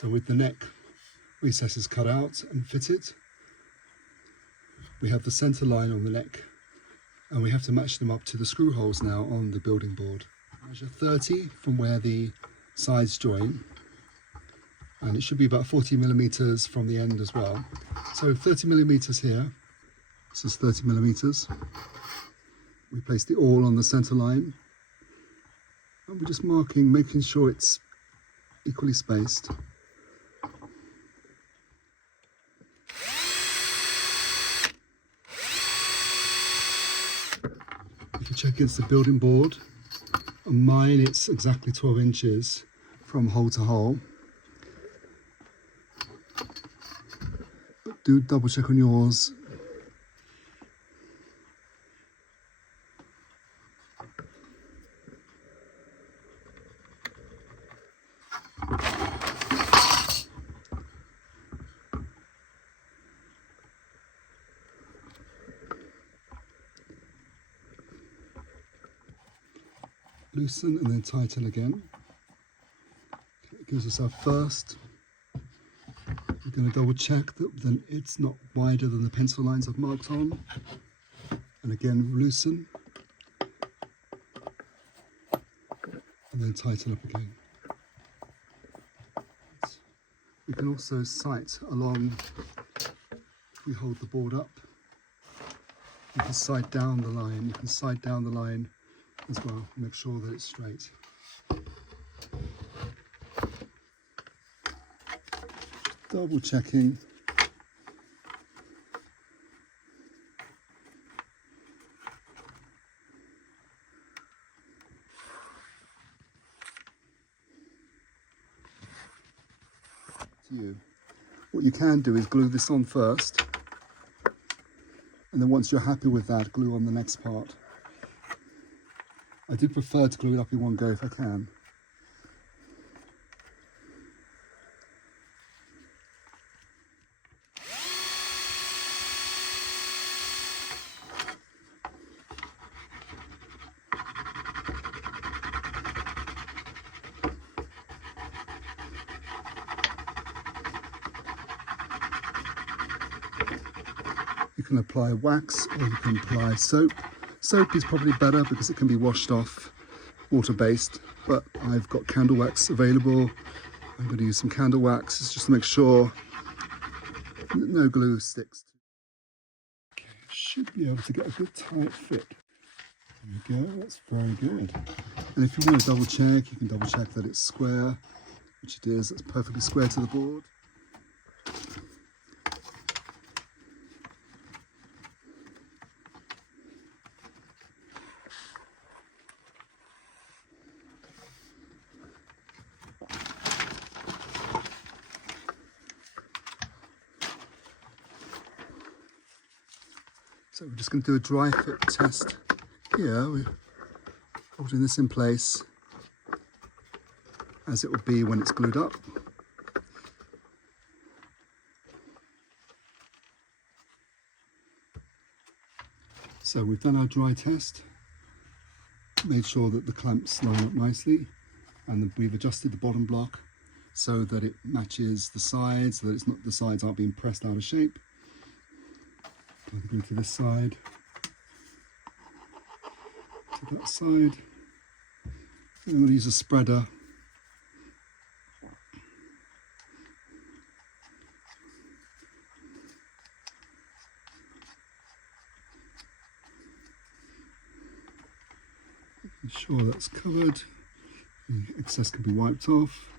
So with the neck recesses cut out and fitted, we have the centre line on the neck, and we have to match them up to the screw holes now on the building board. Measure 30 from where the sides join, and it should be about 40mm from the end as well. So 30mm here, this is 30mm. We place the awl on the centre line, and we're just marking, making sure it's equally spaced. You can check against the building board. On mine it's exactly 12 inches from hole to hole. But do double check on yours. Loosen and then tighten again. It gives us our first. We're going to double check that then it's not wider than the pencil lines I've marked on. And again loosen. And then tighten up again. We can also sight along, if we hold the board up, you can sight down the line. You can sight down the line as well, make sure that it's straight. Double checking. To you. What you can do is glue this on first, and then once you're happy with that, glue on the next part. I do prefer to glue it up in one go if I can. You can apply wax or you can apply soap. Soap is probably better because it can be washed off, water-based, but I've got candle wax available. I'm going to use some candle wax just to make sure that no glue sticks. Okay, should be able to get a good tight fit. There we go, that's very good. And if you want to double check, you can double check that it's square, which it is. That's perfectly square to the board. So we're just going to do a dry fit test here. We're holding this in place as it will be when it's glued up. So we've done our dry test, made sure that the clamps line up nicely, and we've adjusted the bottom block so that it matches the sides, so that the sides aren't being pressed out of shape. Go to this side, to that side, and I'm going to use a spreader ensure that's covered, the excess can be wiped off.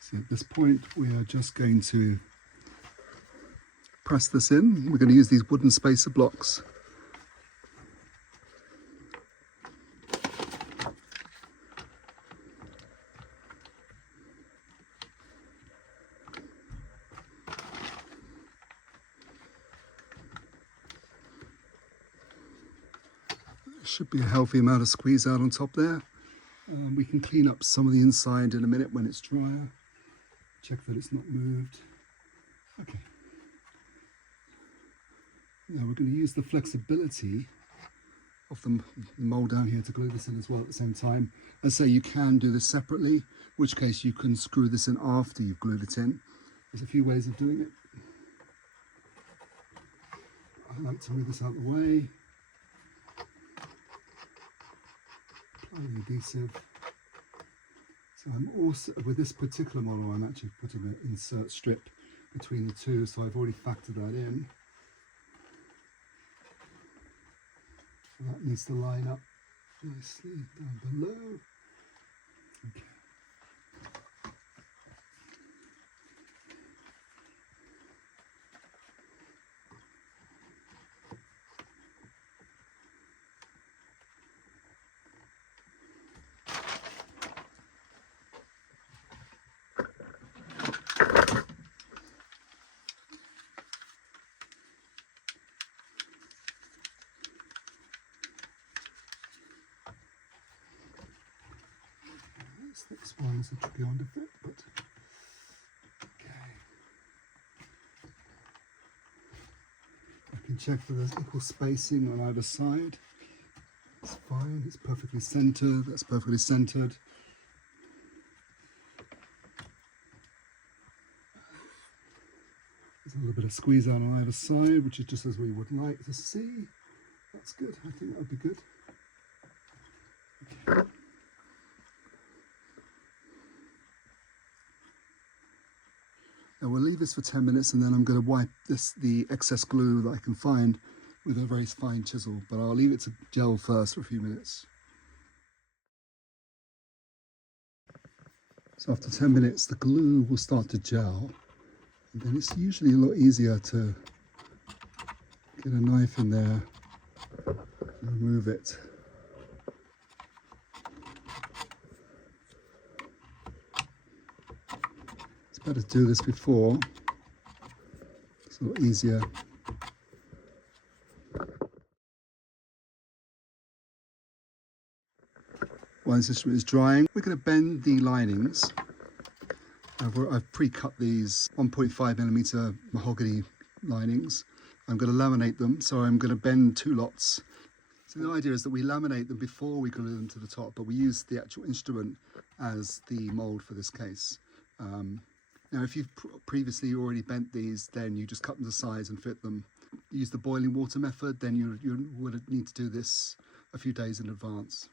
So at this point we are just going to press this in. We're going to use these wooden spacer blocks. There should be a healthy amount of squeeze out on top there. We can clean up some of the inside in a minute when it's drier. Check that it's not moved. Okay. Now we're going to use the flexibility of the mold down here to glue this in as well at the same time. As I say, you can do this separately, in which case you can screw this in after you've glued it in. There's a few ways of doing it. I like to move this out of the way. Apply the adhesive. So I'm also, with this particular model, I'm actually putting an insert strip between the two, so I've already factored that in. That needs to line up nicely down below. Okay. This next one is a tricky one to fit, but okay. I can check that there's equal spacing on either side. It's fine, it's perfectly centered, that's perfectly centered. There's a little bit of squeeze out on either side, which is just as we would like to see. That's good, I think that would be good. Okay. Now we'll leave this for 10 minutes and then I'm going to wipe the excess glue that I can find with a very fine chisel, but I'll leave it to gel first for a few minutes. So after 10 minutes the glue will start to gel, and then it's usually a lot easier to get a knife in there and remove it. It's better to do this before, it's a lot easier. While this instrument is drying, we're going to bend the linings. I've pre-cut these 1.5mm mahogany linings. I'm going to laminate them, so I'm going to bend two lots. So the idea is that we laminate them before we glue them to the top, but we use the actual instrument as the mold for this case. Now if you've previously already bent these, then you just cut them to size and fit them. Use the boiling water method, then you would need to do this a few days in advance.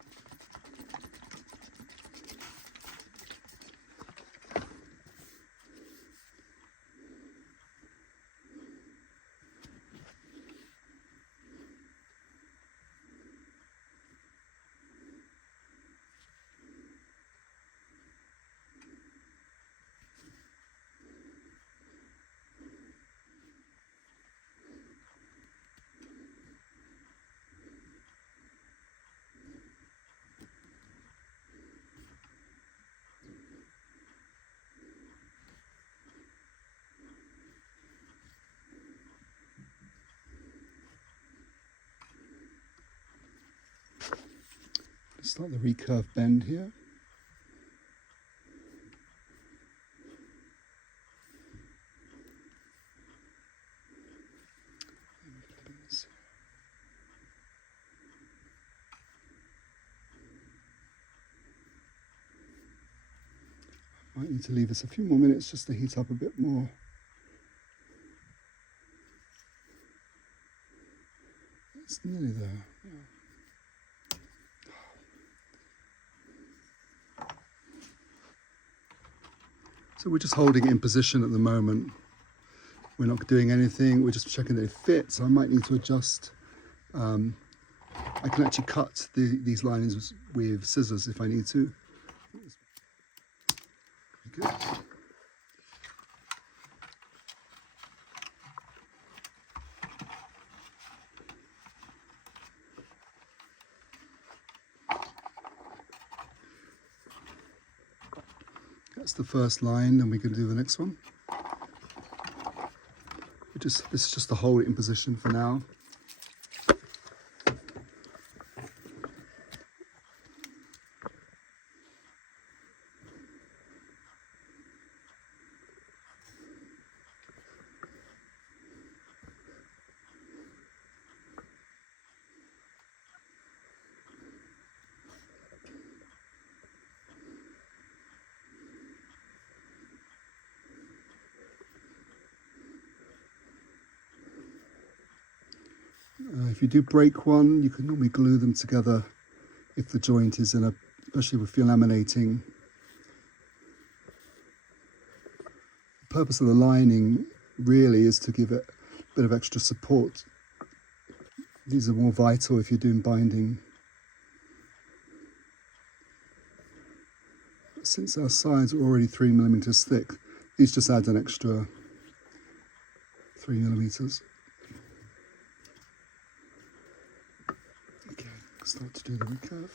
Start the recurve bend here. Might need to leave this a few more minutes just to heat up a bit more. It's nearly there. Yeah. So we're just holding it in position at the moment. We're not doing anything, we're just checking that it fits. I might need to adjust. I can actually cut these linings with scissors if I need to. Good. That's the first line, and we can do the next one. This is just to hold it in position for now. you do break one, you can normally glue them together if the joint is in a, especially if you're laminating. The purpose of the lining really is to give it a bit of extra support. These are more vital if you're doing binding. But since our sides are already 3mm thick, these just add an extra 3mm. Okay, start to do the recurve.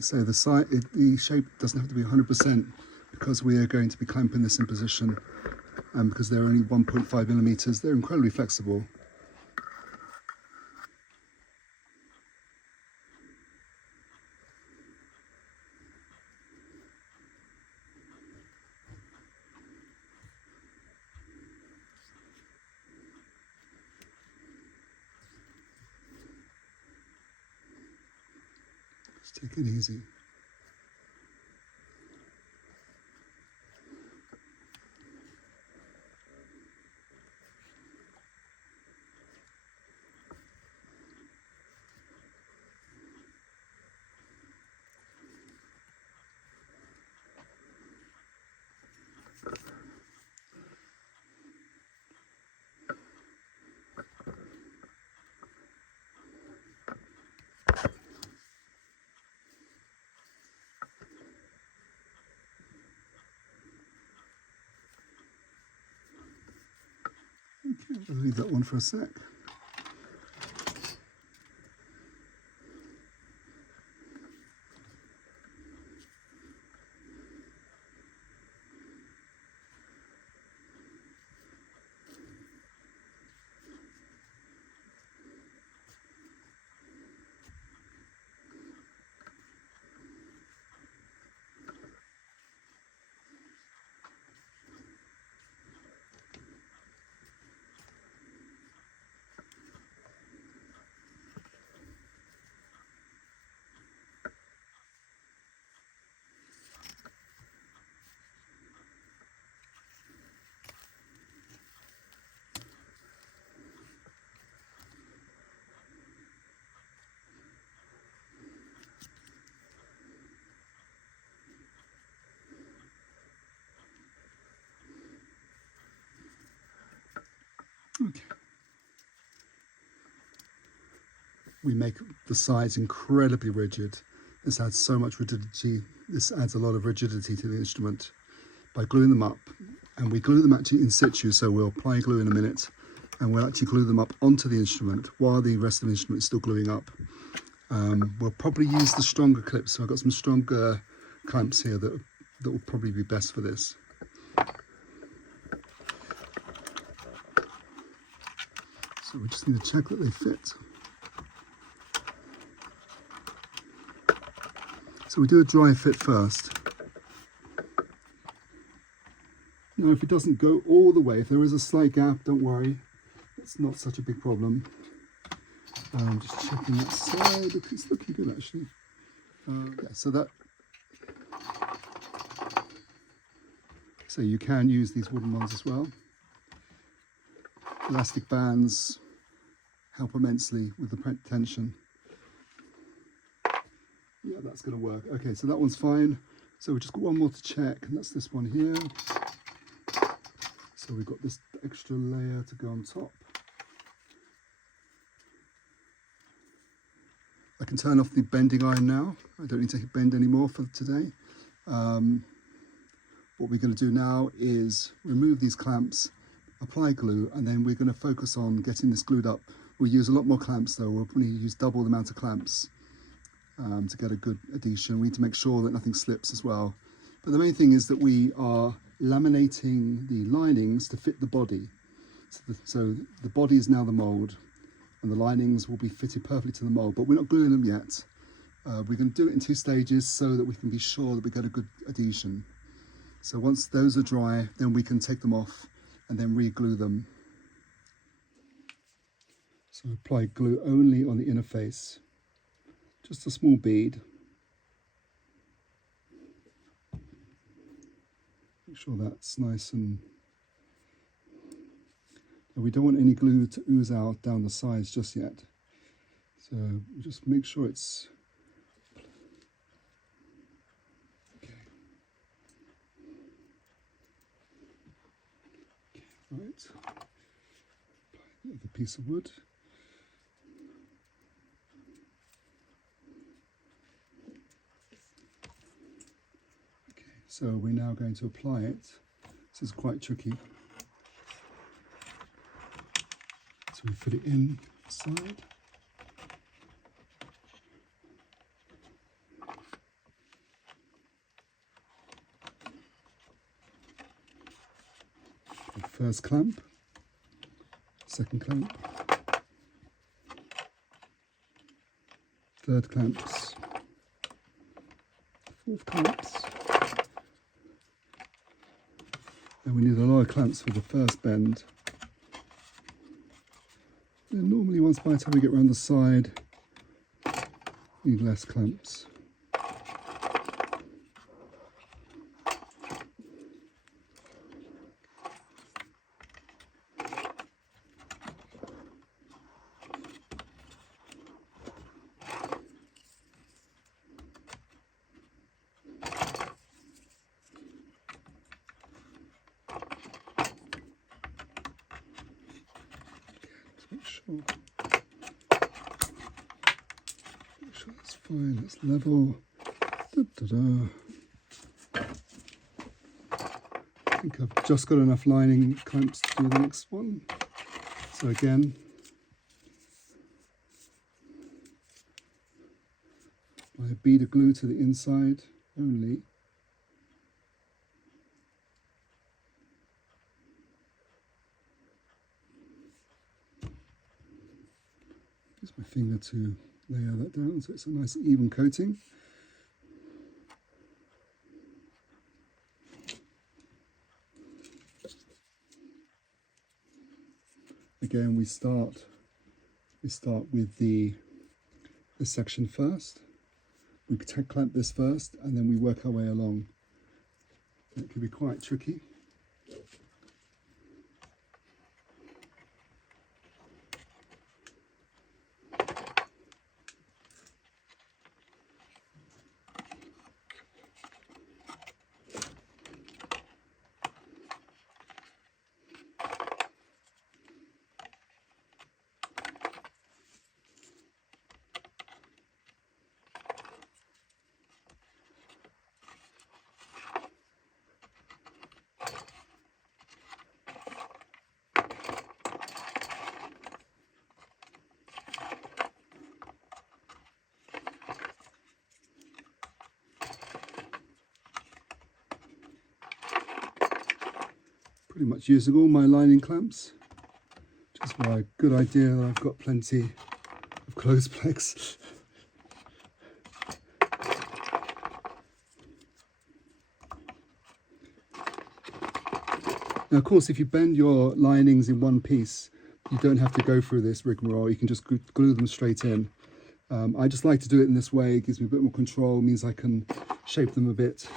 So the shape doesn't have to be 100% because we are going to be clamping this in position, and because they're only 1.5mm, they're incredibly flexible. Just take it easy. Okay, I'll leave that one for a sec. Okay. We make the sides incredibly rigid. This adds so much rigidity. This adds a lot of rigidity to the instrument by gluing them up. And we glue them actually in situ, so we'll apply glue in a minute and we'll actually glue them up onto the instrument while the rest of the instrument is still gluing up. We'll probably use the stronger clips, so I've got some stronger clamps here that will probably be best for this. So we just need to check that they fit. So we do a dry fit first. Now if it doesn't go all the way, if there is a slight gap, don't worry. It's not such a big problem. Just checking that side, it's looking good actually. Yeah, so you can use these wooden ones as well. Elastic bands help immensely with the tension. Yeah, that's going to work. Okay, so that one's fine. So we've just got one more to check, and that's this one here. So we've got this extra layer to go on top. I can turn off the bending iron now. I don't need to bend anymore for today. What we're going to do now is remove these clamps, apply glue, and then we're going to focus on getting this glued up. We'll use a lot more clamps though. We'll probably use double the amount of clamps to get a good adhesion. We need to make sure that nothing slips as well. But the main thing is that we are laminating the linings to fit the body. So the body is now the mould, and the linings will be fitted perfectly to the mould, but we're not gluing them yet. We're going to do it in 2 stages so that we can be sure that we get a good adhesion. So once those are dry, then we can take them off and then re-glue them. So apply glue only on the inner face. just a small bead. Make sure that's nice, and we don't want any glue to ooze out down the sides just yet. So just make sure it's okay. Right. The piece of wood. Okay, so we're now going to apply it. This is quite tricky. So we put it inside. First clamp, second clamp, third clamps, fourth clamps, and we need a lot of clamps for the first bend. And normally once by the time we get around the side, we need less clamps. Make sure that's fine, that's level. Da, da, da. I think I've just got enough lining clamps to do the next one. So again, apply a bead of glue to the inside only. Use my finger to layer that down so it's a nice even coating. Again, we start with this section first. We clamp this first, and then we work our way along. It can be quite tricky. Pretty much using all my lining clamps, which is why a good idea that I've got plenty of clothes pegs. Now, of course, if you bend your linings in one piece, you don't have to go through this rigmarole. You can just glue them straight in. I just like to do it in this way. It gives me a bit more control, means I can shape them a bit.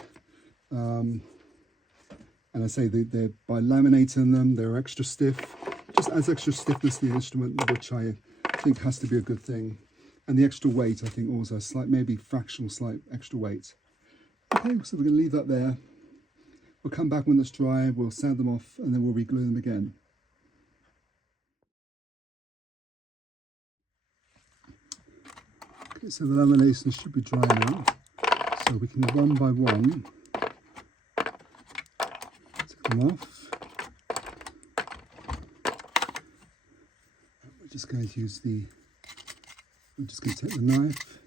And I say they're by laminating them, they're extra stiff. Just adds extra stiffness to the instrument, which I think has to be a good thing. And the extra weight, I think, also slight, maybe fractional slight extra weight. Okay, so we're going to leave that there. We'll come back when it's dry, we'll sand them off, and then we'll re-glue them again. Okay, so the lamination should be dry now. So we can one by one take them off. We're just going to use I'm just going to take the knife.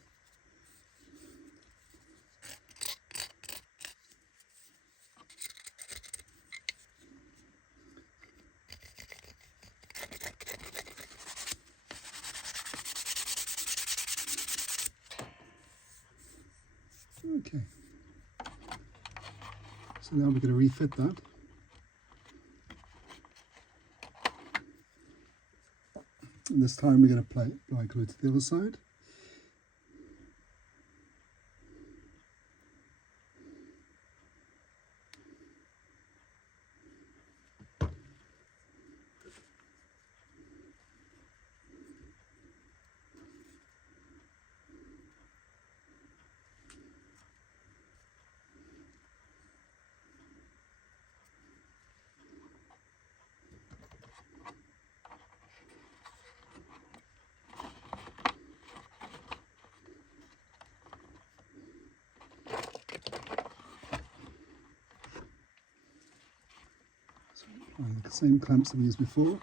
Okay, so now we're going to refit that. And this time we're going to apply glue to the other side. applying the same clamps we used before,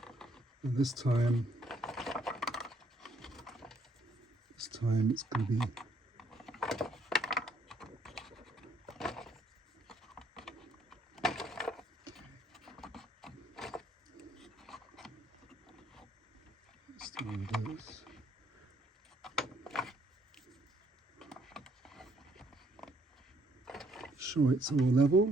and this time it's going to be sure it's all level.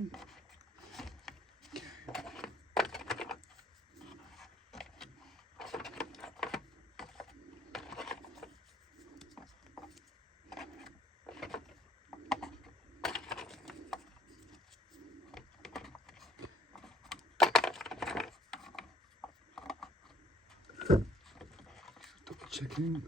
Double checking.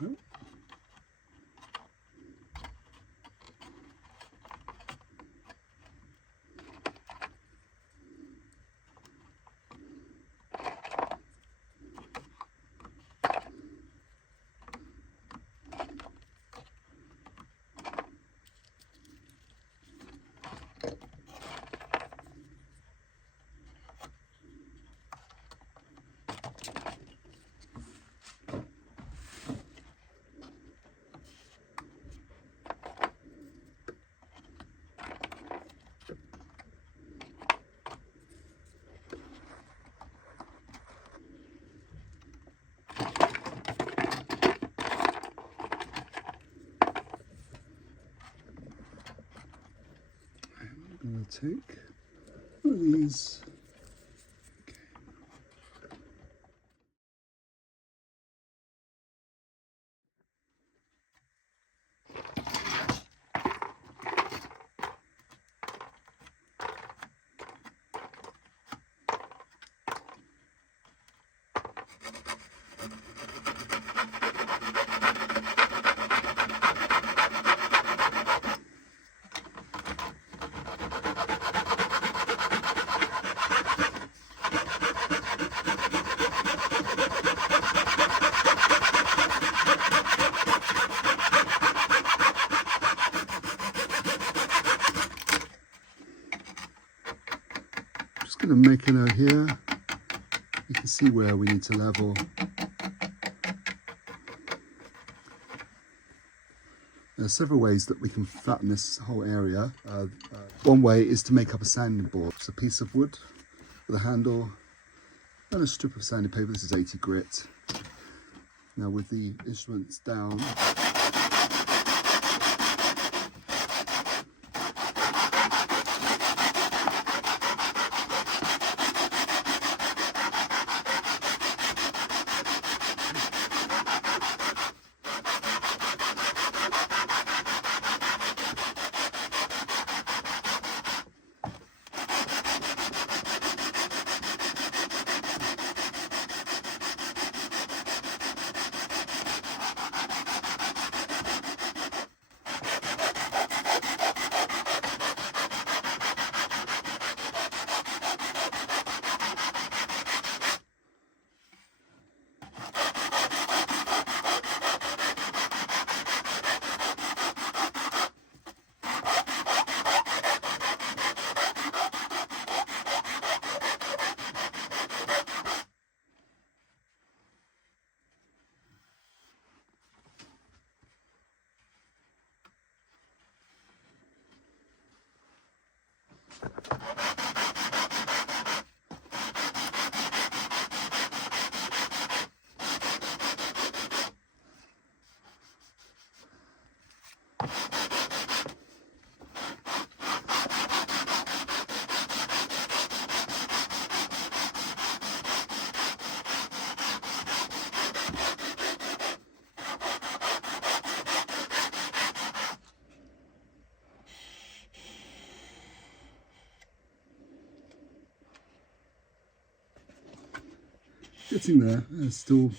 There. I'm going to take one of these. Going to make a note here. You can see where we need to level. There are several ways that we can flatten this whole area. One way is to make up a sanding board. It's a piece of wood with a handle and a strip of sanding paper. This is 80 grit. Now with the instruments down, getting there. I've still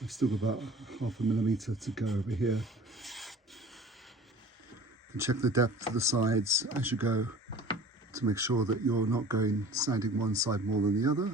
got about 0.5 millimeter to go over here. And check the depth of the sides as you go to make sure that you're not sanding one side more than the other.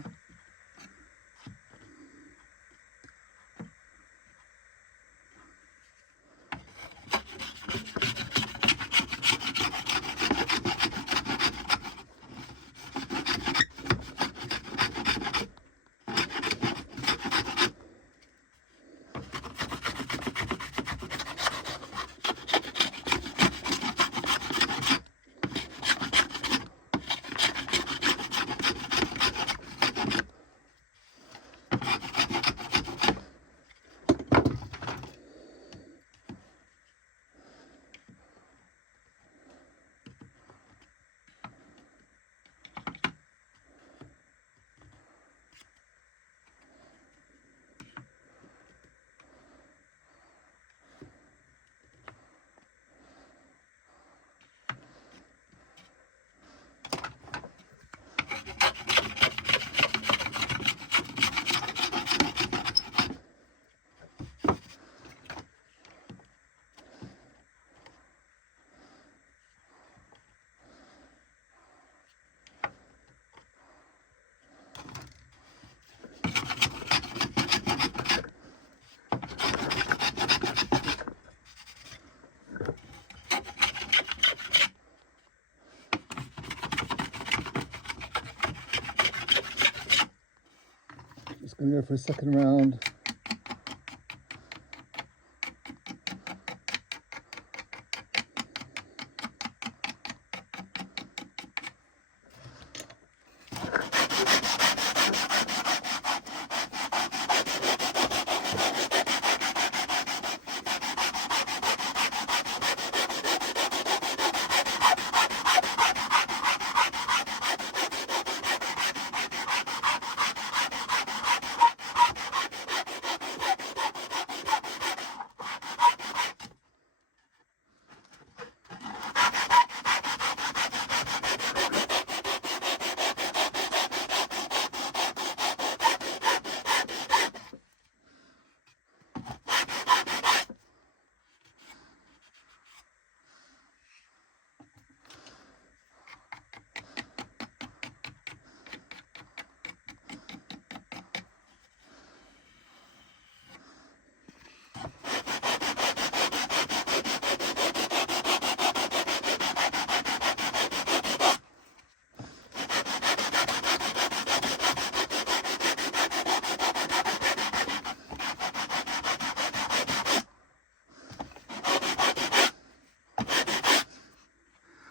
Just going to go for a second round.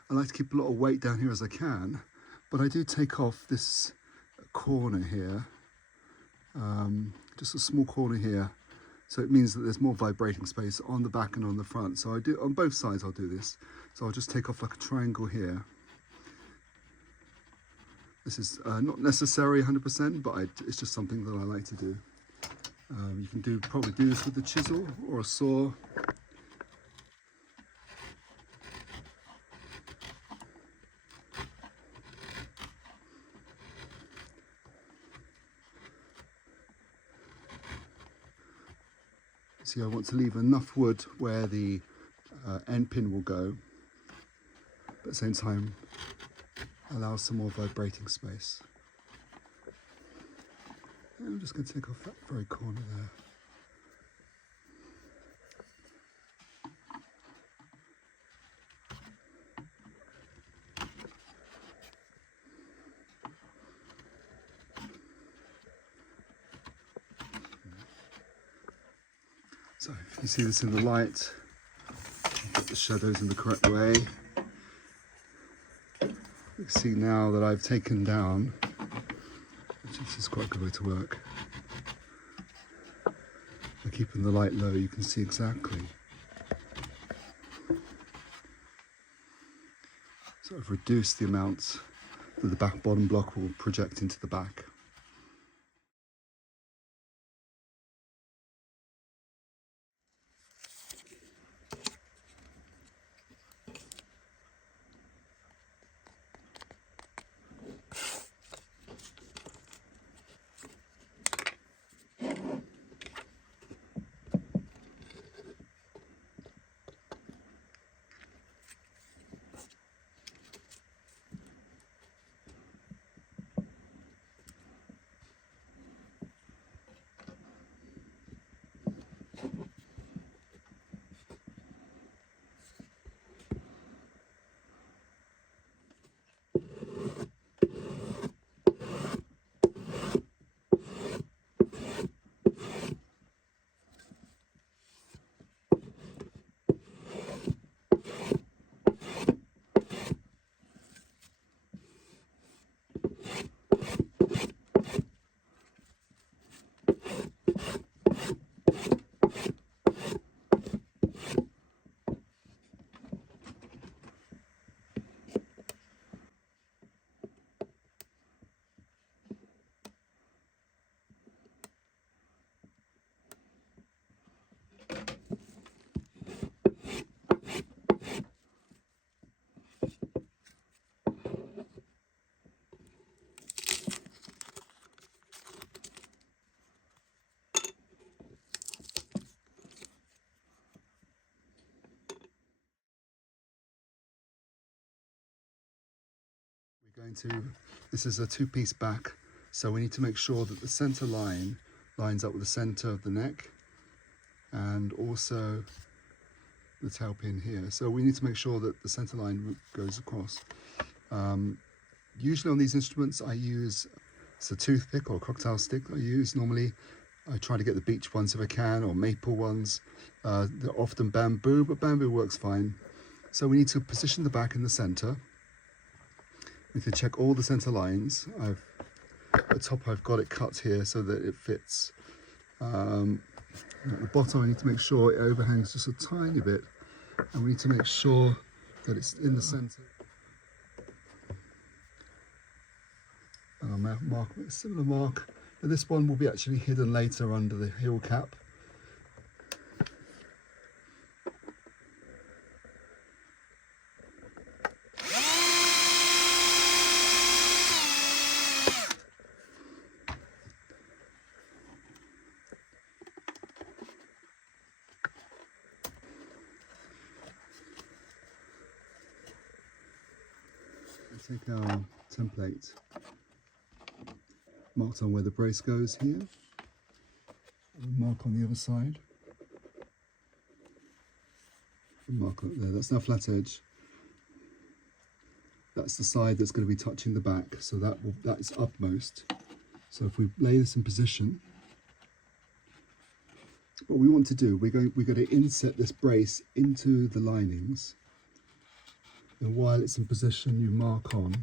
I like to keep a lot of weight down here as I can, but I do take off this corner here, just a small corner here, so it means that there's more vibrating space on the back and on the front. So I do on both sides. I'll do this. So I'll just take off like a triangle here. This is not necessary 100%, but it's just something that I like to do. You can probably do this with a chisel or a saw. See, I want to leave enough wood where the end pin will go, but at the same time allow some more vibrating space. And I'm just going to take off that very corner there. So if you see this in the light, put the shadows in the correct way. You can see now that I've taken down, which is quite a good way to work. By keeping the light low, you can see exactly. So I've reduced the amount that the back bottom block will project into the back. This is a two-piece back, so we need to make sure that the center line lines up with the center of the neck and also the tail pin here. So we need to make sure that the center line goes across. Usually on these instruments I use, it's a toothpick or a cocktail stick I use normally. I try to get the beech ones if I can, or maple ones. They're often bamboo, but bamboo works fine. So we need to position the back in the center. We can check all the center lines. At the top I've got it cut here so that it fits. At the bottom I need to make sure it overhangs just a tiny bit, and we need to make sure that it's in the center. And I'll mark a similar mark. And this one will be actually hidden later under the heel cap. Take our template, marked on where the brace goes here, and mark on the other side, and mark up there. That's our flat edge. That's the side that's going to be touching the back, so that's upmost. So if we lay this in position, what we want to do, we're going to inset this brace into the linings. And while it's in position, you mark on.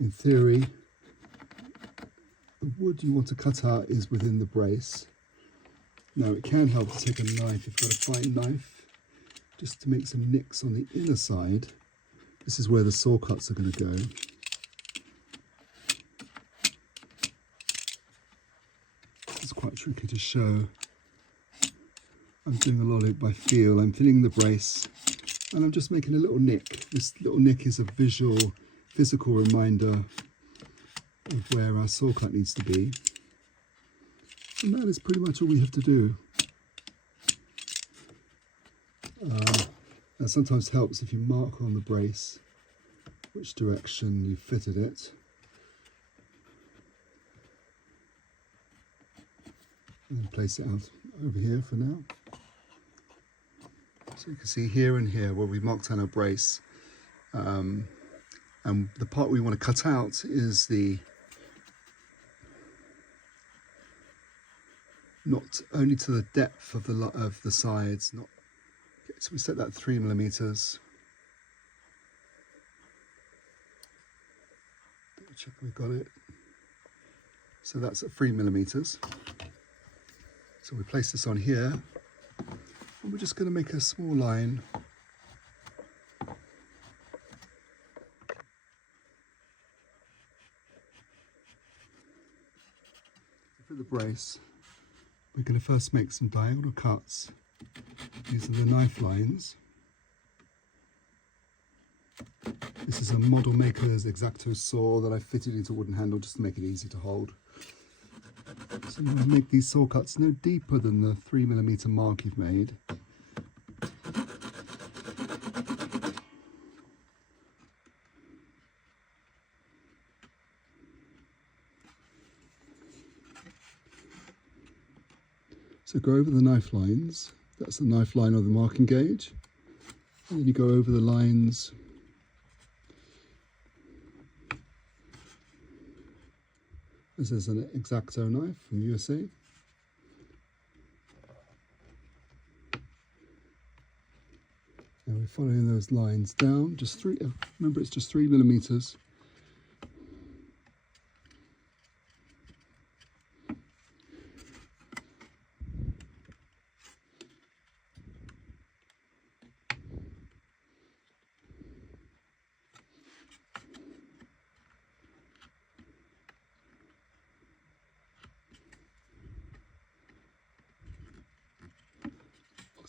In theory, the wood you want to cut out is within the brace. Now it can help to take a knife, if you've got a fine knife, just to make some nicks on the inner side. This is where the saw cuts are going to go. It's quite tricky to show. I'm doing a lot of it by feel. I'm feeling the brace and I'm just making a little nick. This little nick is a physical reminder of where our saw cut needs to be. And that is pretty much all we have to do. That sometimes helps if you mark on the brace which direction you fitted it. And place it out over here for now. So you can see here and here where we marked on our brace. And the part we want to cut out is not only to the depth of the sides. So we set that at 3mm. Double check we got it. So that's at 3mm. So we place this on here, and we're just going to make a small line. For the brace, we're going to first make some diagonal cuts. These are the knife lines. This is a Model Maker's X-Acto saw that I fitted into a wooden handle just to make it easy to hold. So you make these saw cuts no deeper than the 3mm mark you've made. So go over the knife lines. That's the knife line of the marking gauge. And then you go over the lines This is an X-Acto knife from USA. And we're following those lines down, just remember it's just 3 millimeters.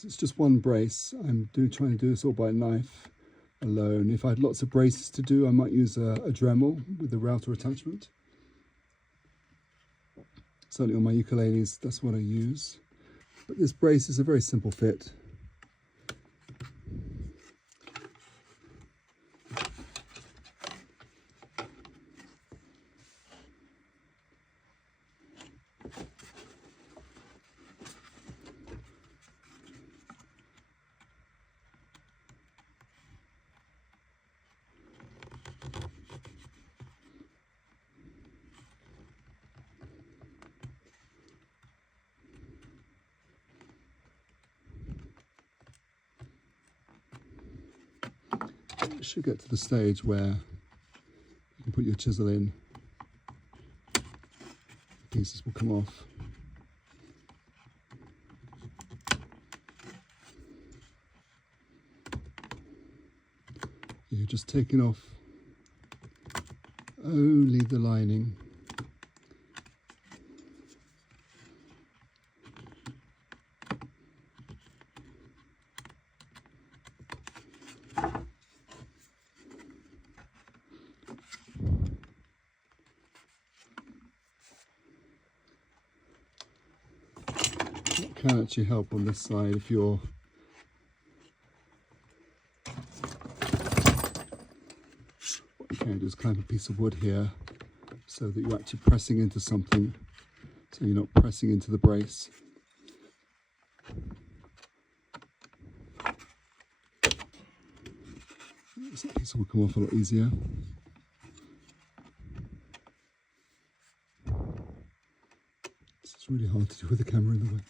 It's just one brace. I'm trying to do this all by knife alone. If I had lots of braces to do, I might use a Dremel with a router attachment. Certainly on my ukuleles, that's what I use. But this brace is a very simple fit. You should get to the stage where you can put your chisel in, pieces will come off. You're just taking off only the lining. It can actually help on this side if you're what you can do is clamp a piece of wood here so that you're actually pressing into something, so you're not pressing into the brace. So that piece will come off a lot easier. This is really hard to do with the camera in the way.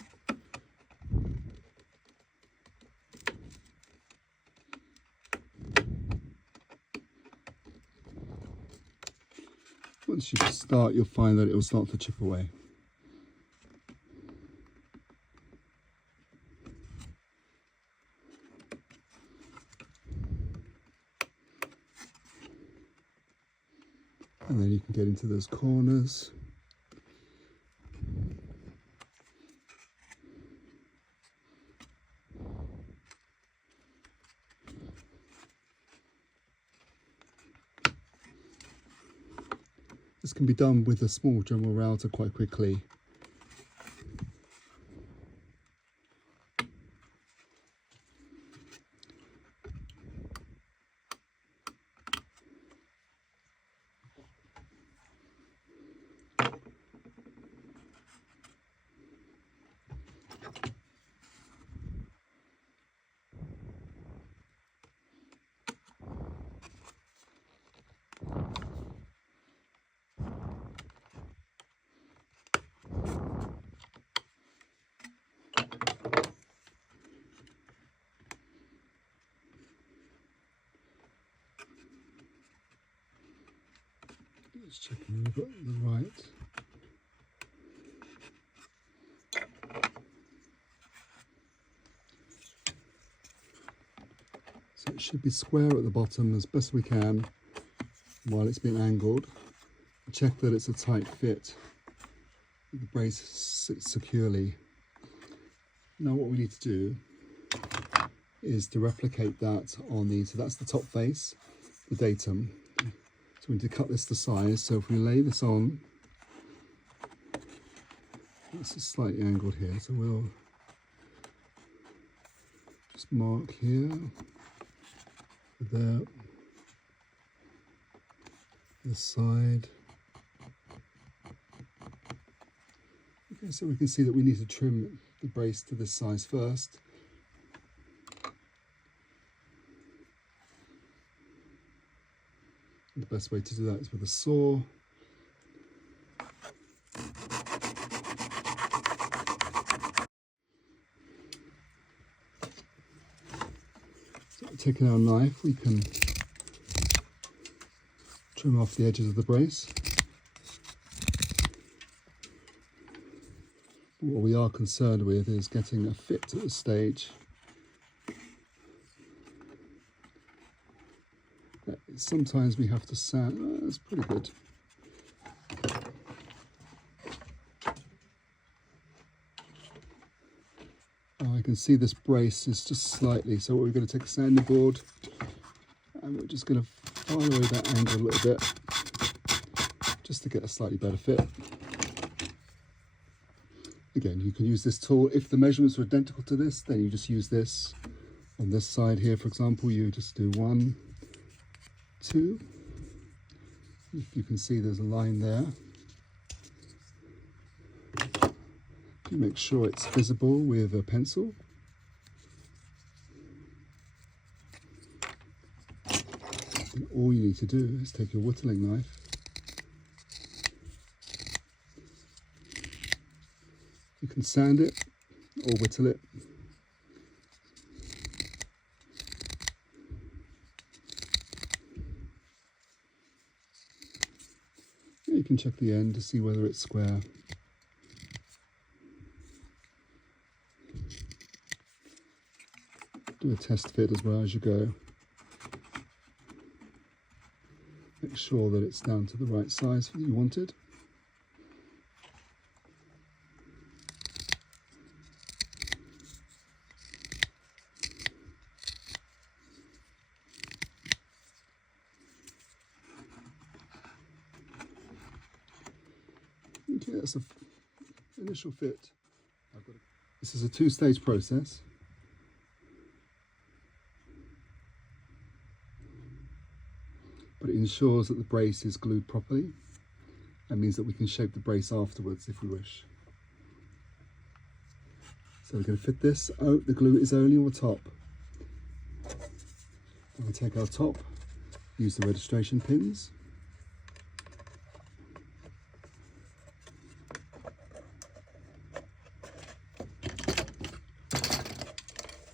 Once you start, you'll find that it will start to chip away. And then you can get into those corners. This can be done with a small Dremel router quite quickly. Just checking we've got the right. So it should be square at the bottom as best we can while it's being angled. Check that it's a tight fit. The brace sits securely. Now what we need to do is to replicate that on so that's the top face, the datum. So we need to cut this to size. So if we lay this on, this is slightly angled here, so we'll just mark here, there, this side. Okay, so we can see that we need to trim the brace to this size first. The best way to do that is with a saw. So taking our knife, we can trim off the edges of the brace. What we are concerned with is getting a fit at this stage. Sometimes we have to sand. Oh, that's pretty good. Oh, I can see this brace is just slightly. So we're going to take a sanding board and we're just going to file away that angle a little bit, just to get a slightly better fit. Again, you can use this tool. If the measurements are identical to this, then you just use this. On this side here, for example, you just do 1, 2. You can see there's a line there. You make sure it's visible with a pencil. And all you need to do is take your whittling knife You can sand it or whittle it. And you can check the end to see whether it's square. Do a test fit as well as you go. Make sure that it's down to the right size that you wanted. Okay, that's the initial fit. This is a two-stage process. But it ensures that the brace is glued properly. That means that we can shape the brace afterwards if we wish. So we're going to fit this. Oh, the glue is only on the top. We're going to take our top, use the registration pins.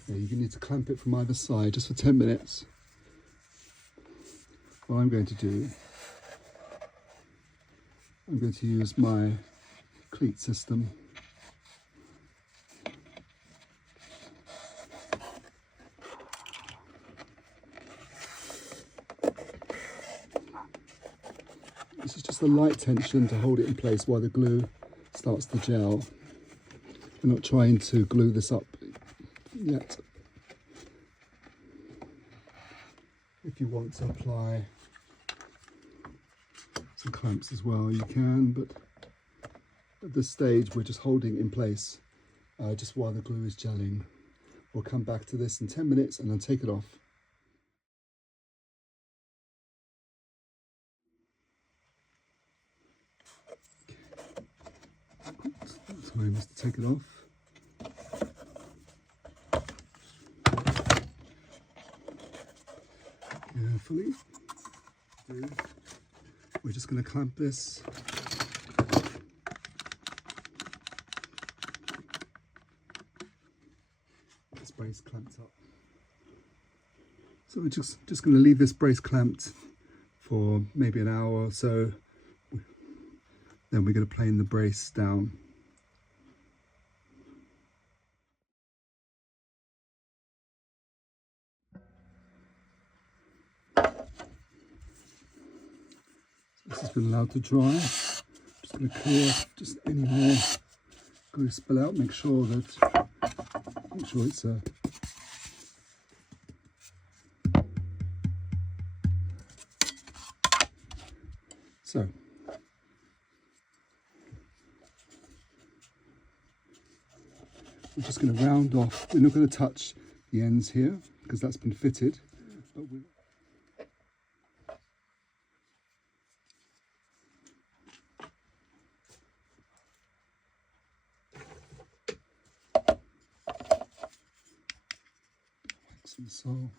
Now you need to clamp it from either side just for 10 minutes. What I'm going to do, I'm going to use my cleat system. This is just a light tension to hold it in place while the glue starts to gel. We're not trying to glue this up yet. If you want to apply some clamps as well, you can, but at this stage we're just holding in place just while the glue is gelling. We'll come back to this in 10 minutes and then take it off. Time is to take it off. Carefully. We're just going to clamp this. This brace clamped up. So we're just going to leave this brace clamped for maybe an hour or so. Then we're going to plane the brace down. This has been allowed to dry. I'm just going to clear off just any more glue spill out. Make sure it's so. We're just going to round off. We're not going to touch the ends here because that's been fitted. But some sole.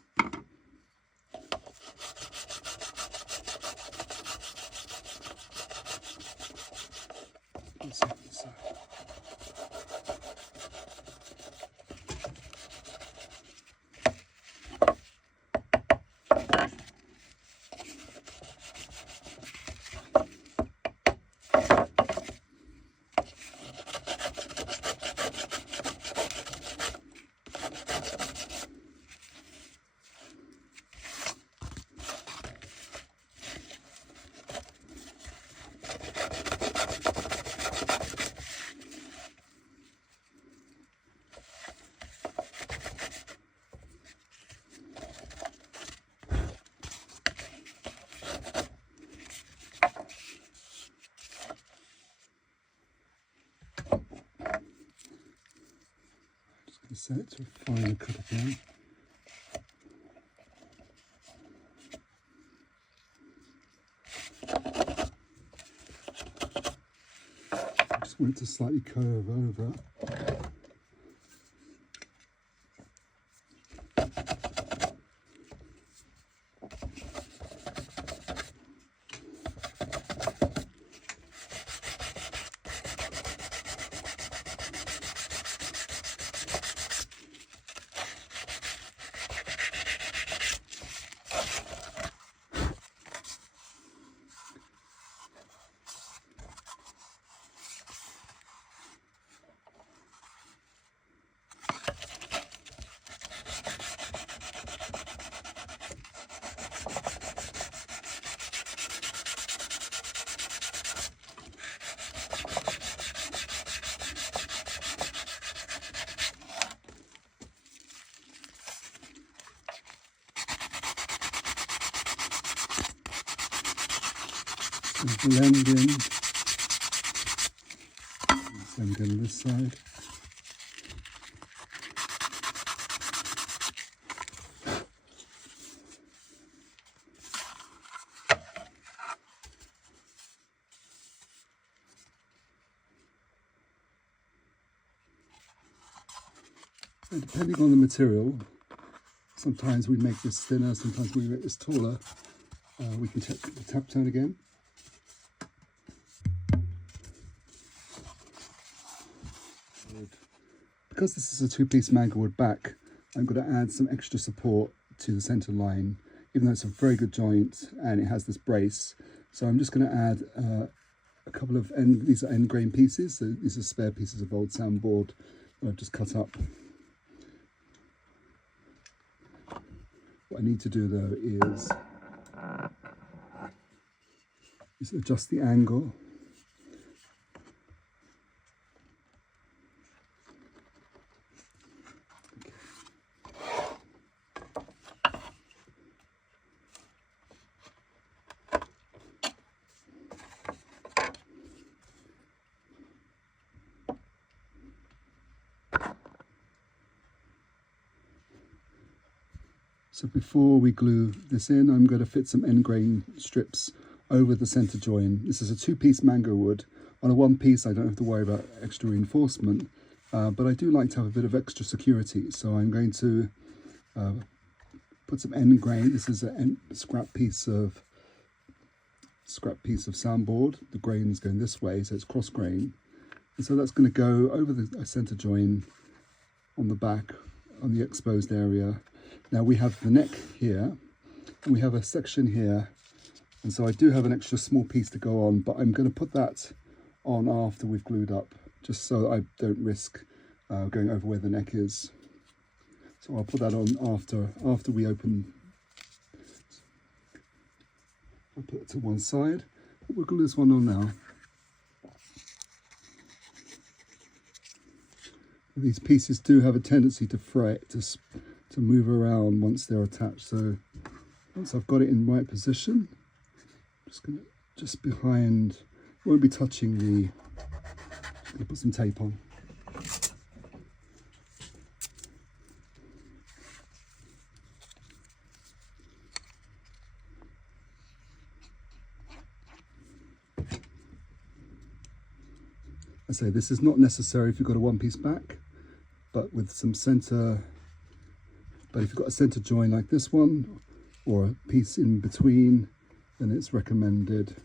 Set it to a finer cut again. I just want it to slightly curve over. And blend in, same on this side. And depending on the material, sometimes we make this thinner, sometimes we make this taller. We can tap the tap tone again. Because this is a two-piece manglewood back, I'm going to add some extra support to the centre line, even though it's a very good joint and it has this brace. So I'm just going to add a couple of these are end grain pieces. So these are spare pieces of old soundboard that I've just cut up. What I need to do though is adjust the angle. So before we glue this in, I'm going to fit some end grain strips over the centre join. This is a two-piece mango wood. On a one-piece, I don't have to worry about extra reinforcement, but I do like to have a bit of extra security. So I'm going to put some end grain. This is a scrap piece of soundboard. The grain is going this way, so it's cross grain. And so that's going to go over the centre join on the back, on the exposed area. Now we have the neck here, and we have a section here, and so I do have an extra small piece to go on, but I'm going to put that on after we've glued up, just so that I don't risk going over where the neck is. So I'll put that on after we open. I'll put it to one side. We'll glue this one on now. These pieces do have a tendency to fray, to move around once they're attached. So once I've got it in the right position, I'm just going to, just behind, won't be touching the, just going to put some tape on. I say this is not necessary if you've got a one-piece back, but with some centre But if you've got a centre join like this one, or a piece in between, then it's recommended.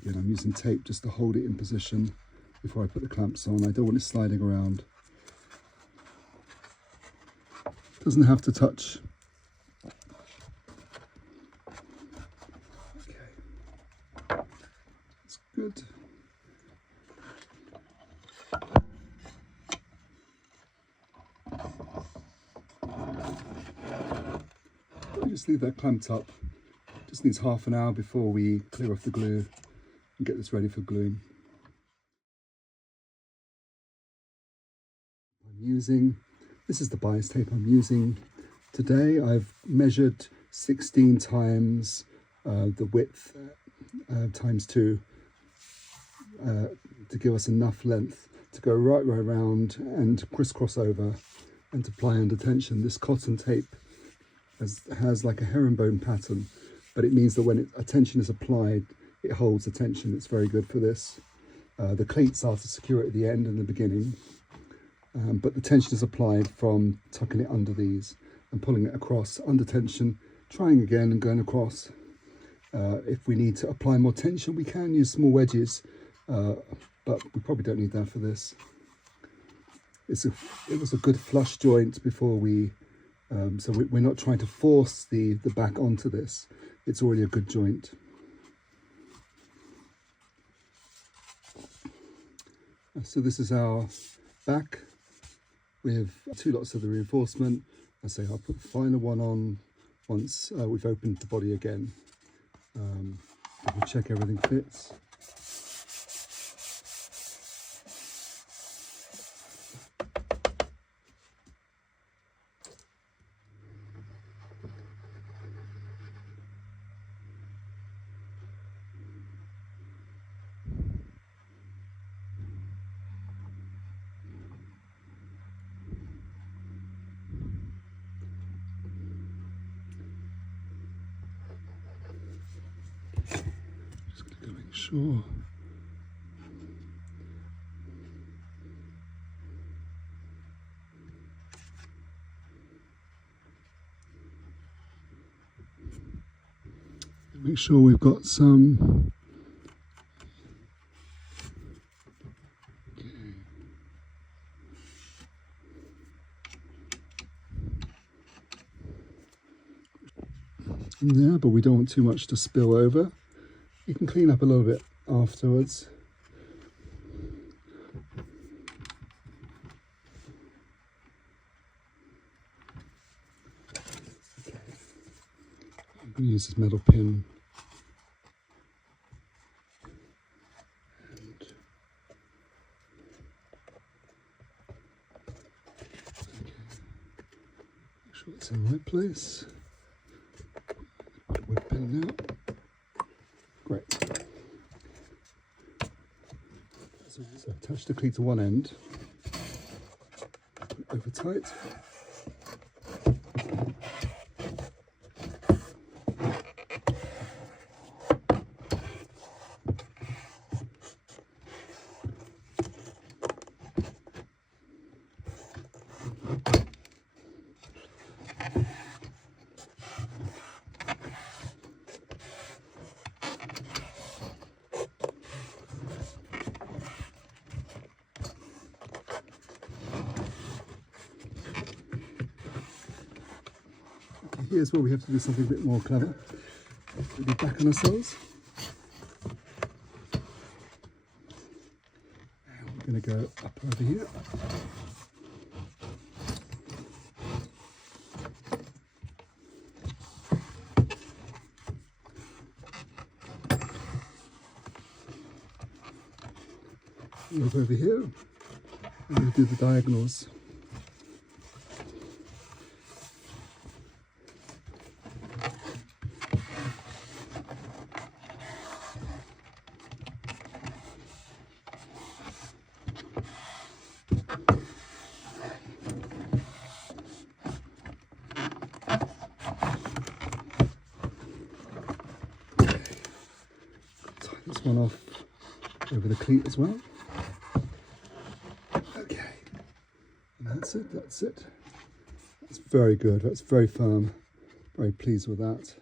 Again, I'm using tape just to hold it in position before I put the clamps on. I don't want it sliding around. Doesn't have to touch. Okay, that's good. Just leave that clamped up. Just needs half an hour before we clear off the glue and get this ready for gluing. This is the bias tape I'm using today. I've measured 16 times the width times 2 to give us enough length to go right around and crisscross over and to apply under tension. This cotton tape has like a herringbone pattern, but it means that when a tension is applied, it holds the tension. It's very good for this. The cleats are to secure it at the end and the beginning, but the tension is applied from tucking it under these and pulling it across under tension, trying again and going across. If we need to apply more tension, we can use small wedges, but we probably don't need that for this. It was a good flush joint before we so we're not trying to force the back onto this. It's already a good joint. So this is our back with 2 lots of the reinforcement. I say I'll put the final one on once we've opened the body again. We'll check everything fits. Sure. Make sure we've got some. Okay. In there, but we don't want too much to spill over. You can clean up a little bit afterwards. Okay. I'm going to use this metal pin. And okay. Make sure it's in the right place. Put a wood pin now. Great. So attach the cleat to one end, over tight. Here's where we have to do something a bit more clever. We'll be back on ourselves. And we're going to go up over here. Look over here. And we'll do the diagonals. This one off over the cleat as well. Okay, and that's it, that's it. That's very good. That's very firm. Very pleased with that.